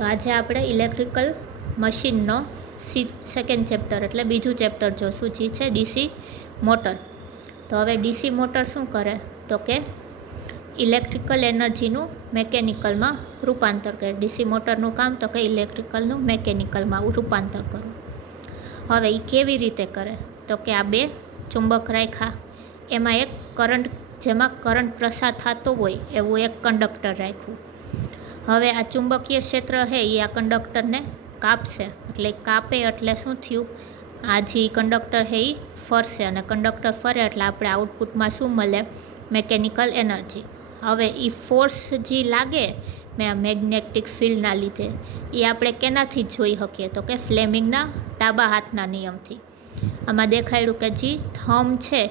તો આજે આપણે ઇલેક્ટ્રિકલ મશીનનો સેકન્ડ ચેપ્ટર એટલે બીજું ચેપ્ટર જોશું, જે છે ડીસી મોટર. તો હવે ડીસી મોટર શું કરે તો કે ઇલેક્ટ્રિકલ એનર્જીનું મેકેનિકલમાં રૂપાંતર કરે. ડીસી મોટરનું કામ તો કે ઇલેક્ટ્રિકલનું મેકેનિકલમાં રૂપાંતર કરવું. હવે એ કેવી રીતે કરે તો કે આ બે ચુંબક રાખ્યા, એમાં એક કરંટ, જેમાં કરંટ પ્રસાર થતો હોય એવું એક કંડક્ટર રાખ્યું. હવે આ ચુંબકીય ક્ષેત્ર છે એ આ કંડક્ટરને કાપશે, એટલે કાપે એટલે શું થયું, આ જે કંડક્ટર છે એ ફરશે, અને કંડક્ટર ફરે એટલે આપણે આઉટપુટમાં શું મળે, મેકેનિકલ એનર્જી. હવે એ ફોર્સ જે લાગે મેગ્નેટિક ફિલ્ડના લીધે, એ આપણે કેનાથી જોઈ શકીએ તો કે ફ્લેમિંગના ડાબા હાથના નિયમથી. આમાં દેખાડ્યું કે જે થંબ છે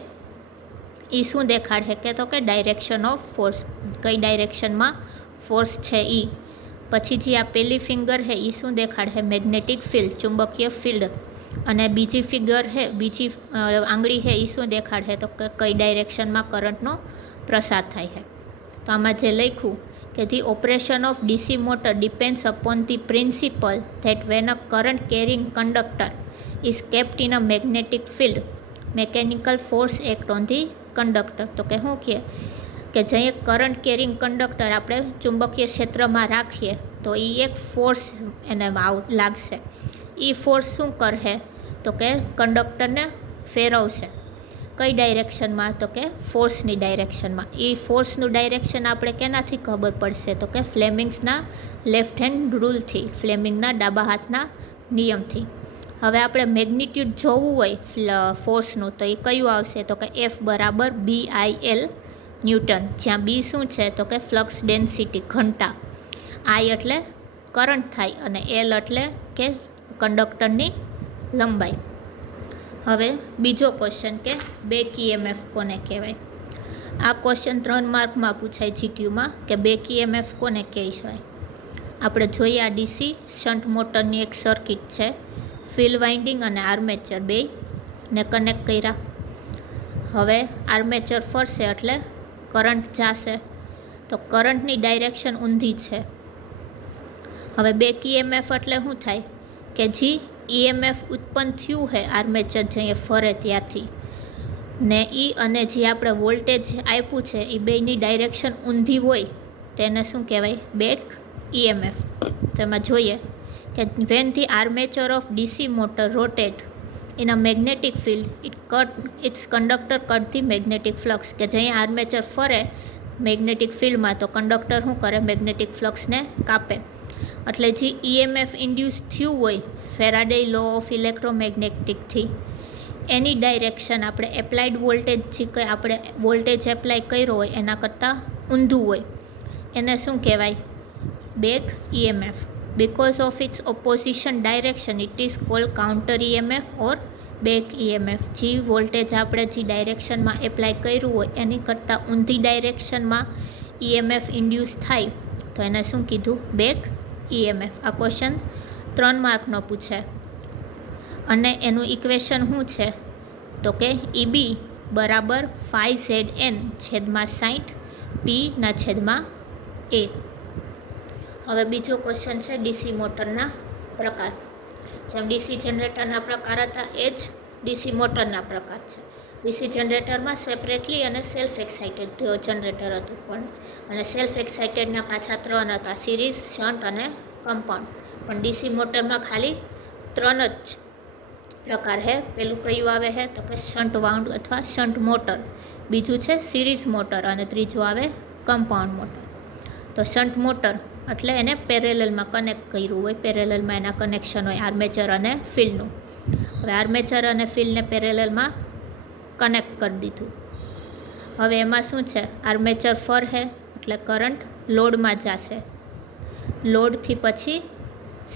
એ શું દેખાડે કે તો કે ડાયરેક્શન ઓફ ફોર્સ, કઈ ડાયરેક્શનમાં ફોર્સ છે એ. પછી જે આ પહેલી ફિંગર છે એ શું દેખાડે, મેગ્નેટિક ફિલ્ડ, ચુંબકીય ફિલ્ડ. અને બીજી ફિગર છે, બીજી આંગળી છે એ શું દેખાડે તો કે કઈ ડાયરેક્શનમાં કરંટનો પ્રસાર થાય છે. તો આમાં જે લખ્યું કે the operation of DC motor depends upon the principle that when a current carrying conductor is kept in a magnetic field, mechanical force act on the conductor. તો કે શું કે જે કરંટ કેરિંગ કંડક્ટર આપણે ચુંબકીય ક્ષેત્રમાં રાખીએ તો એ એક ફોર્સ એને લાગશે. એ ફોર્સ શું કરશે તો કે કંડક્ટરને ફેરવશે. કઈ ડાયરેક્શનમાં તો કે ફોર્સની ડાયરેક્શનમાં. એ ફોર્સનું ડાયરેક્શન આપણે કેનાથી ખબર પડશે તો કે ફ્લેમિંગ્સના લેફ્ટ હેન્ડ રૂલથી, ફ્લેમિંગના ડાબા હાથના નિયમથી. હવે આપણે મેગ્નિટ્યુડ જોવું હોય ફોર્સનું તો એ કયું આવશે તો કે F બરાબર BIL ન્યૂટન, જ્યાં બી શું છે તો કે ફ્લક્સ ડેન્સિટી, ઘનતા. I એટલે કરંટ થાય અને L એટલે કે કંડક્ટરની લંબાઈ. હવે બીજો ક્વેશ્ચન કે બેક EMF કોને કહેવાય. આ ક્વેશ્ચન 3 માર્કમાં પૂછાય જીટીયુમાં કે બેક EMF કોને કહેવાય. આપણે જોઈએ આ ડીસી શન્ટ મોટરની એક સર્કિટ છે, ફિલ્ડ વાઇન્ડિંગ અને આર્મેચર બે ને કનેક્ટ કર્યા. હવે આર્મેચર ફરશે એટલે કરંટ જશે, તો કરંટની ડાયરેક્શન ઊંધી છે. હવે બેક EMF એટલે શું થાય કે જે EMF ઉત્પન્ન થયું છે આર્મેચર જે ફરે ત્યારથી ને અને જે આપણે વોલ્ટેજ આપ્યું છે એ બેની ડાયરેક્શન ઊંધી હોય તેને શું કહેવાય, બેક EMF. તો એમાં જોઈએ કે when the armature of DC motor rotate in a magnetic field its conductor cut the magnetic flux, કે જ્યાં આર્મેચર ફરે મેગ્નેટિક ફિલ્ડમાં તો કંડક્ટર શું કરે, મેગ્નેટિક ફ્લક્સને કાપે. એટલે જે EMF ઇન્ડ્યુસ થયું હોય ફેરાડે લો ઓફ ઇલેક્ટ્રોમેગ્નેટિકથી, એની ડાયરેક્શન આપણે એપ્લાઇડ વોલ્ટેજ, જે કંઈ આપણે વોલ્ટેજ એપ્લાય કર્યો હોય એના કરતાં ઊંધું હોય, એને શું કહેવાય, back EMF. Because of its opposition direction it is called counter EMF or back EMF. જે વોલ્ટેજ આપણે જે ડાયરેક્શનમાં એપ્લાય કર્યું હોય એની કરતાં ઊંધી ડાયરેક્શનમાં EMF ઇન્ડ્યુસ થાય તો એને શું કીધું, બેક EMF. આ ક્વેશ્ચન 3 માર્કનો પૂછે. અને એનું ઇક્વેશન શું છે તો કે EB બરાબર 5ZN છેદમાં 60 P/A. હવે બીજો ક્વેશ્ચન છે ડીસી મોટરના પ્રકાર. જેમ ડીસી જનરેટરના પ્રકાર હતા એ જ ડીસી મોટરના પ્રકાર છે. ડીસી જનરેટરમાં સેપરેટલી અને સેલ્ફ એક્સાઇટેડ જનરેટર હતું, અને સેલ્ફ એક્સાઇટેડના પાછા 3 હતા, સિરીઝ, શન્ટ અને કમ્પાઉન્ડ. પણ ડીસી મોટરમાં ખાલી 3 જ પ્રકાર છે. પેલું કયું આવે છે તો કે શન્ટ વાઉન્ડ અથવા શન્ટ મોટર, બીજું છે સિરીઝ મોટર અને ત્રીજું આવે કમ્પાઉન્ડ મોટર. તો શન્ટ મોટર એટલે એને પેરેલલમાં કનેક્ટ કર્યું હોય, પેરેલલમાં એના કનેક્શન હોય આર્મેચર અને ફિલ્ડનું. હવે આર્મેચર અને ફિલ્ડને પેરેલલમાં કનેક્ટ કરી દીધું. હવે એમાં શું છે, આર્મેચર ફરશે એટલે કરંટ લોડમાં જશે, લોડથી પછી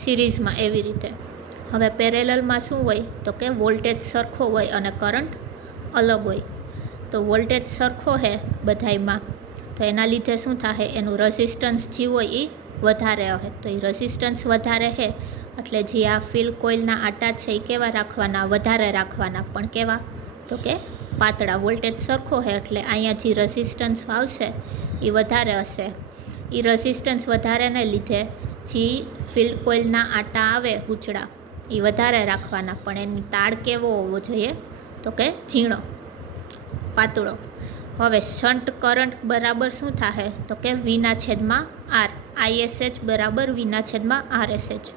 સિરીઝમાં, એવી રીતે. હવે પેરેલલમાં શું હોય તો કે વોલ્ટેજ સરખો હોય અને કરંટ અલગ હોય. તો વોલ્ટેજ સરખો છે બધાયમાં, તો એના લીધે શું થાય, એનું રેઝિસ્ટન્સ જે હોય એ વધારે હશે. તો એ રેઝિસ્ટન્સ વધારે છે એટલે જે આ ફિલ્ડ કોઇલના આટા છે એ કેવા રાખવાના, વધારે રાખવાના, પણ કેવા તો કે પાતળા. વોલ્ટેજ સરખો છે એટલે અહીંયા જે રેઝિસ્ટન્સ આવશે એ વધારે હશે. એ રેઝિસ્ટન્સ વધારેને લીધે જે ફિલ્ડ કોઇલના આટા આવે ગૂંચળા એ વધારે રાખવાના, પણ એની તાળ કેવો હોવો જોઈએ તો કે ઝીણો, પાતળો. હવે શન્ટ કરંટ બરાબર શું થાય તો કે V/R, ISH બરાબર V/RSH.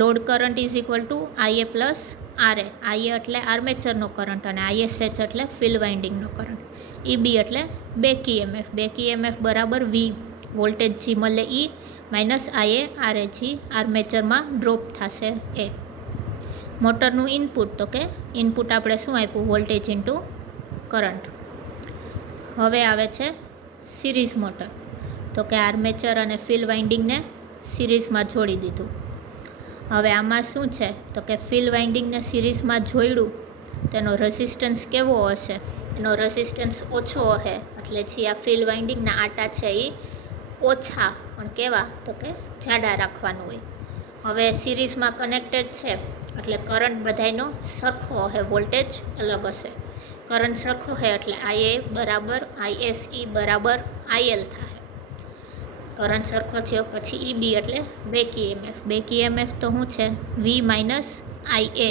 Load current is equal to IA plus RA. IA એટલે આર્મેચરનો કરંટ અને ISH એટલે ફિલ્ડ વાઇન્ડિંગનો કરંટ. EB એટલે બેક EMF. બેક EMF બરાબર V, વોલ્ટેજ જે મળે E માઇનસ IA RA, જે આર્મેચરમાં ડ્રોપ થશે એ. મોટરનું ઇનપુટ તો કે ઇનપુટ આપણે શું આપ્યું, વોલ્ટેજ ઇન્ટુ કરંટ. હવે આવે છે સિરીઝ મોટર, તો કે આર્મેચર અને ફિલ્ડ વાઇન્ડિંગને સિરીઝમાં જોડી દીધું. હવે આમાં શું છે તો કે ફિલ્ડ વાઇન્ડિંગને સિરીઝમાં જોડ્યું તેનો રેઝિસ્ટન્સ કેવો હશે, એનો રેઝિસ્ટન્સ ઓછો હશે, એટલે જે આ ફિલ્ડ વાઇન્ડિંગના આટા છે એ ઓછા, પણ કેવા તો કે જાડા રાખવાનું હોય. હવે સિરીઝમાં કનેક્ટેડ છે એટલે કરંટ બધાયનો સરખો હશે, વોલ્ટેજ અલગ હશે. કરંટ સરખો છે એટલે IA બરાબર ISE બરાબર IL થાય. કરંટ સરખો થયો પછી EB એટલે બેક EMF. બેક EMF તો શું છે, V minus IA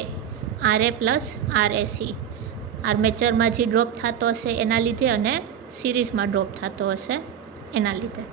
RA plus RAC. આર્મેચરમાં જે ડ્રોપ થતો હશે એના લીધે અને સિરીઝમાં ડ્રોપ થતો હશે એના લીધે.